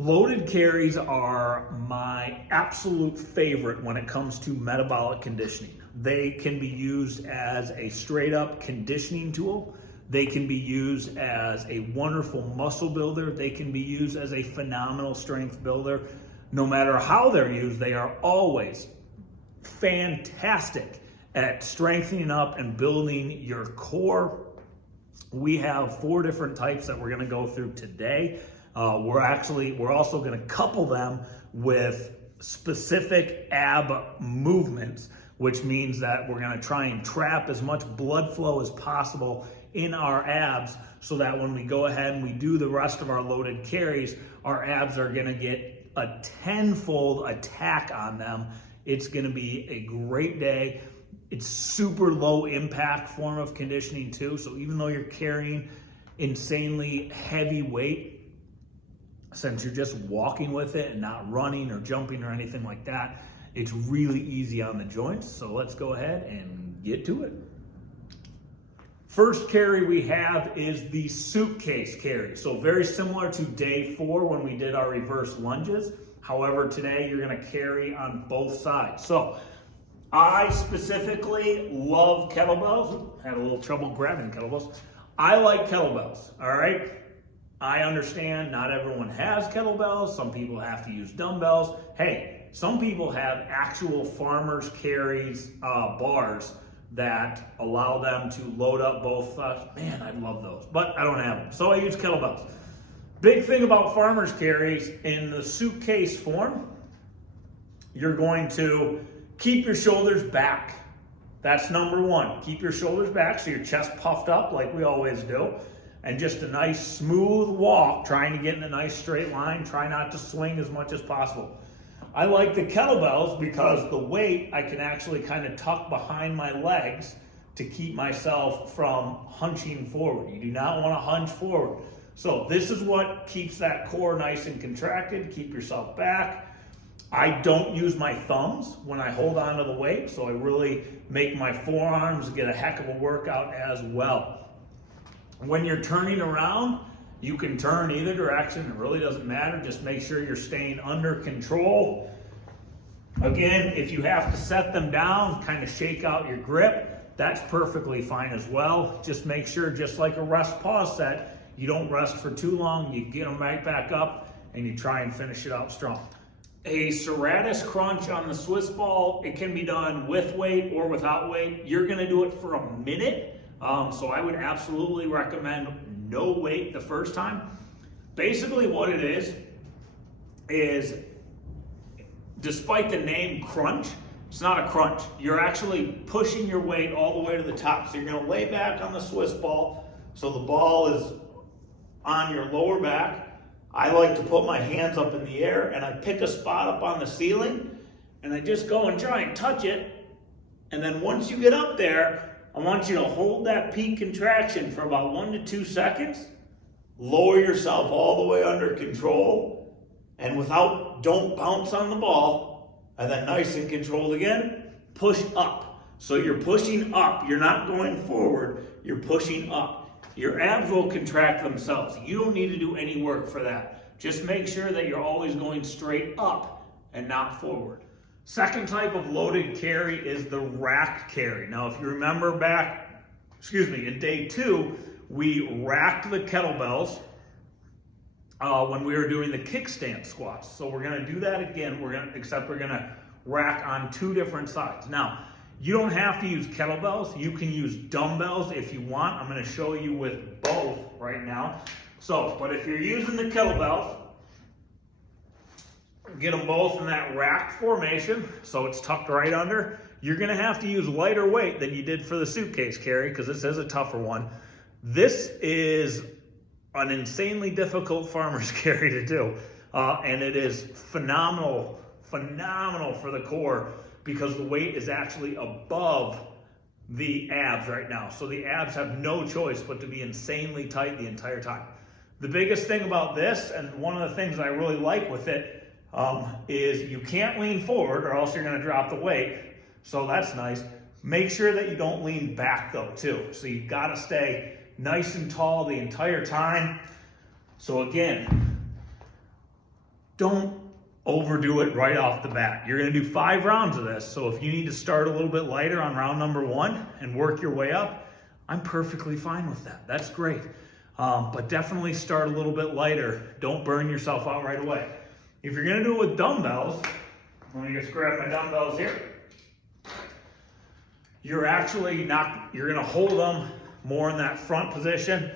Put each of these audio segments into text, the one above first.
Loaded carries are my absolute favorite when it comes to metabolic conditioning. They can be used as a straight up conditioning tool. They can be used as a wonderful muscle builder. They can be used as a phenomenal strength builder. No matter how they're used, they are always fantastic at strengthening up and building your core. We have 4 different types that we're going to go through today. We're also going to couple them with specific ab movements, which means that we're going to try and trap as much blood flow as possible in our abs so that when we go ahead and we do the rest of our loaded carries, our abs are going to get a tenfold attack on them. It's going to be a great day. It's super low impact form of conditioning too. So even though you're carrying insanely heavy weight, since you're just walking with it and not running or jumping or anything like that, it's really easy on the joints. So let's go ahead and get to it. First carry we have is the suitcase carry. So very similar to day 4 when we did our reverse lunges. However, today you're going to carry on both sides. So I specifically love kettlebells. Had a little trouble grabbing kettlebells. I like kettlebells, all right? I understand not everyone has kettlebells. Some people have to use dumbbells. Hey, some people have actual farmer's carries bars that allow them to load up both. Man, I love those, but I don't have them. So I use kettlebells. Big thing about farmer's carries in the suitcase form, you're going to keep your shoulders back. That's number 1. Keep your shoulders back so your chest puffed up like we always do. And just a nice smooth walk, trying to get in a nice straight line. Try not to swing as much as possible. I like the kettlebells because the weight I can actually kind of tuck behind my legs to keep myself from hunching forward. You do not want to hunch forward. So this is what keeps that core nice and contracted. Keep yourself back. I don't use my thumbs when I hold on to the weight, so I really make my forearms get a heck of a workout as well. When you're turning around, you can turn either direction. It really doesn't matter. Just make sure you're staying under control. Again, if you have to set them down, kind of shake out your grip, that's perfectly fine as well. Just make sure, just like a rest pause set, you don't rest for too long. You get them right back up and you try and finish it out strong. A serratus crunch on the Swiss ball, it can be done with weight or without weight. You're going to do it for a minute. So I would absolutely recommend no weight the first time. Basically what it is despite the name crunch, it's not a crunch. You're actually pushing your weight all the way to the top. So you're going to lay back on the Swiss ball. So the ball is on your lower back. I like to put my hands up in the air and I pick a spot up on the ceiling and I just go and try and touch it. And then once you get up there, I want you to hold that peak contraction for about 1 to 2 seconds. Lower yourself all the way under control. And don't bounce on the ball. And then nice and controlled again, push up. So you're pushing up. You're not going forward. You're pushing up. Your abs will contract themselves. You don't need to do any work for that. Just make sure that you're always going straight up and not forward. Second type of loaded carry is the rack carry. Now, if you remember back, in day 2, we racked the kettlebells when we were doing the kickstand squats. So we're gonna do that again, except we're gonna rack on 2 different sides. Now, you don't have to use kettlebells. You can use dumbbells if you want. I'm gonna show you with both right now. But if you're using the kettlebells, get them both in that rack formation, so it's tucked right under. You're gonna have to use lighter weight than you did for the suitcase carry because this is a tougher one. This is an insanely difficult farmer's carry to do, and it is phenomenal for the core because the weight is actually above the abs right now. So the abs have no choice but to be insanely tight the entire time. The biggest thing about this, and one of the things I really like with it, is you can't lean forward or else you're going to drop the weight. So that's nice. Make sure that you don't lean back though too. So you've got to stay nice and tall the entire time. So again, don't overdo it right off the bat. You're gonna do 5 rounds of this. So if you need to start a little bit lighter on round number 1 and work your way up, I'm perfectly fine with that. That's great. But definitely start a little bit lighter. Don't burn yourself out right away. If you're gonna do it with dumbbells, let me just grab my dumbbells here. You're gonna hold them more in that front position.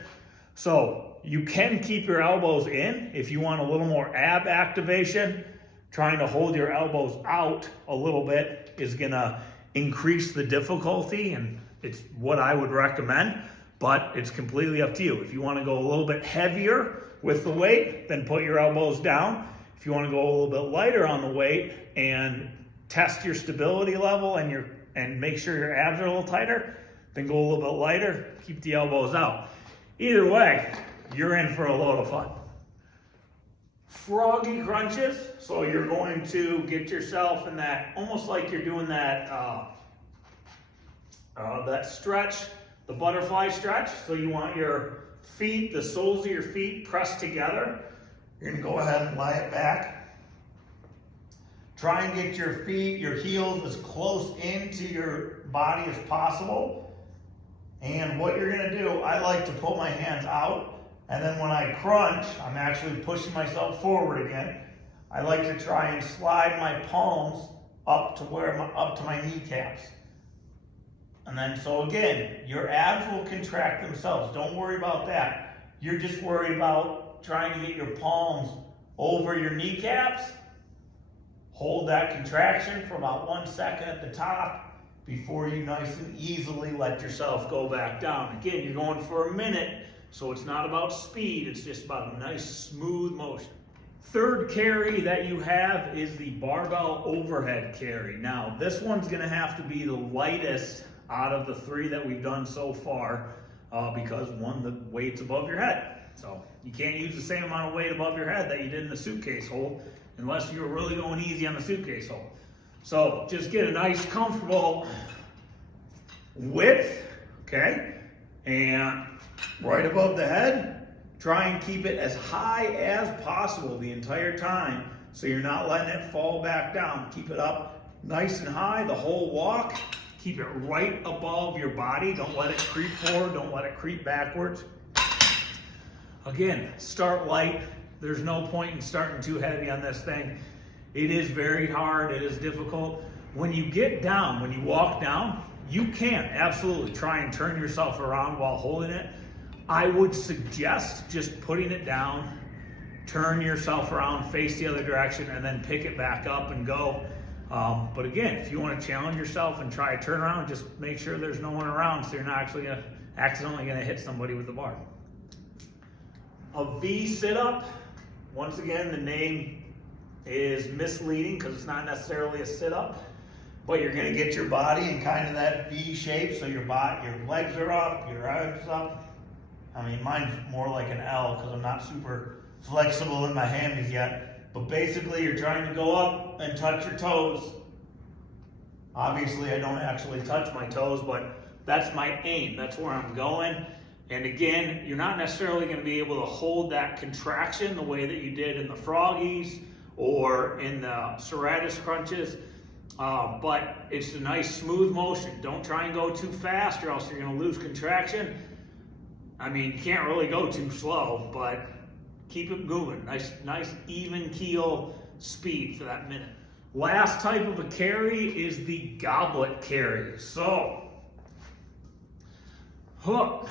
So you can keep your elbows in if you want a little more ab activation. Trying to hold your elbows out a little bit is gonna increase the difficulty, and it's what I would recommend, but it's completely up to you. If you wanna go a little bit heavier with the weight, then put your elbows down. If you wanna go a little bit lighter on the weight and test your stability level and make sure your abs are a little tighter, then go a little bit lighter, keep the elbows out. Either way, you're in for a load of fun. Froggy crunches, so you're going to get yourself in that, almost like you're doing that that stretch, the butterfly stretch. So you want your feet, the soles of your feet pressed together. You're gonna go ahead and lie it back. Try and get your feet, your heels as close into your body as possible. And what you're gonna do, I like to put my hands out, and then when I crunch, I'm actually pushing myself forward again. I like to try and slide my palms up to my kneecaps. And then, so again, your abs will contract themselves. Don't worry about that. You're just worried about trying to get your palms over your kneecaps. Hold that contraction for about 1 second at the top before you nice and easily let yourself go back down. Again, you're going for a minute, so it's not about speed, it's just about a nice smooth motion. Third carry that you have is the barbell overhead carry. Now, this one's gonna have to be the lightest out of the 3 that we've done so far because one, the weight's above your head. So you can't use the same amount of weight above your head that you did in the suitcase hold unless you're really going easy on the suitcase hold. So just get a nice comfortable width, okay? And right above the head, try and keep it as high as possible the entire time so you're not letting it fall back down. Keep it up nice and high the whole walk. Keep it right above your body. Don't let it creep forward. Don't let it creep backwards. Again, start light. There's no point in starting too heavy on this thing. It is very hard. It is difficult. When you get down, when you walk down, you can absolutely try and turn yourself around while holding it. I would suggest just putting it down, turn yourself around, face the other direction, and then pick it back up and go. But again, if you want to challenge yourself and try a turnaround, just make sure there's no one around so you're not actually accidentally going to hit somebody with the bar. A V sit-up, once again, the name is misleading because it's not necessarily a sit-up, but you're going to get your body in kind of that V shape, so your legs are up, your arms up. I mean, mine's more like an L because I'm not super flexible in my hammies yet. But basically, you're trying to go up and touch your toes. Obviously, I don't actually touch my toes, but that's my aim. That's where I'm going. And again, you're not necessarily going to be able to hold that contraction the way that you did in the froggies or in the serratus crunches. But it's a nice smooth motion. Don't try and go too fast or else you're going to lose contraction. I mean, you can't really go too slow, but keep it moving. Nice even keel speed for that minute. Last type of a carry is the goblet carry. So, hook.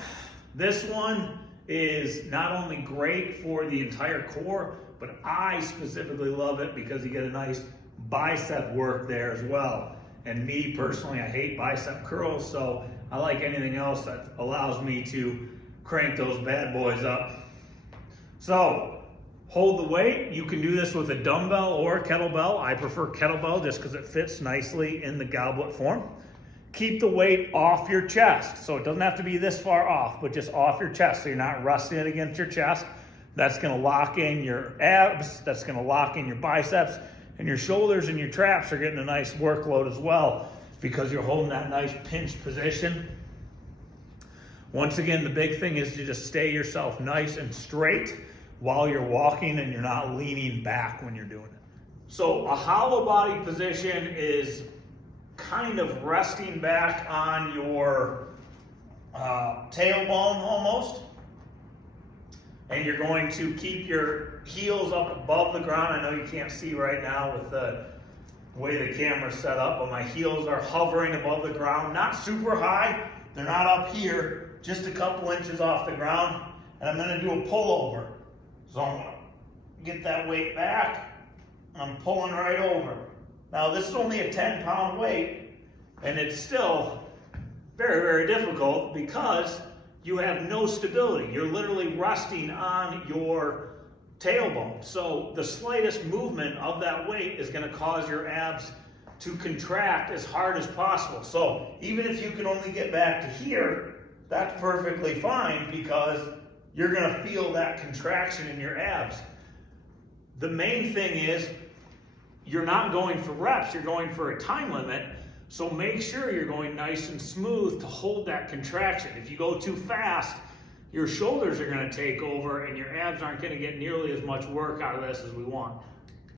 This one is not only great for the entire core, but I specifically love it because you get a nice bicep work there as well. And me personally, I hate bicep curls, so I like anything else that allows me to crank those bad boys up. So, hold the weight. You can do this with a dumbbell or a kettlebell. I prefer kettlebell just because it fits nicely in the goblet form. Keep the weight off your chest. So it doesn't have to be this far off, but just off your chest so you're not resting it against your chest. That's going to lock in your abs. That's going to lock in your biceps. And your shoulders and your traps are getting a nice workload as well because you're holding that nice pinched position. Once again, the big thing is to just stay yourself nice and straight while you're walking and you're not leaning back when you're doing it. So a hollow body position is kind of resting back on your tailbone almost. And you're going to keep your heels up above the ground. I know you can't see right now with the way the camera's set up, but my heels are hovering above the ground. Not super high. They're not up here, just a couple inches off the ground. And I'm going to do a pullover. So I'm going to get that weight back. I'm pulling right over. Now this is only a 10-pound weight, and it's still very, very difficult because you have no stability. You're literally resting on your tailbone. So the slightest movement of that weight is going to cause your abs to contract as hard as possible. So even if you can only get back to here, that's perfectly fine because you're going to feel that contraction in your abs. The main thing is you're not going for reps, you're going for a time limit. So make sure you're going nice and smooth to hold that contraction. If you go too fast, your shoulders are going to take over and your abs aren't going to get nearly as much work out of this as we want.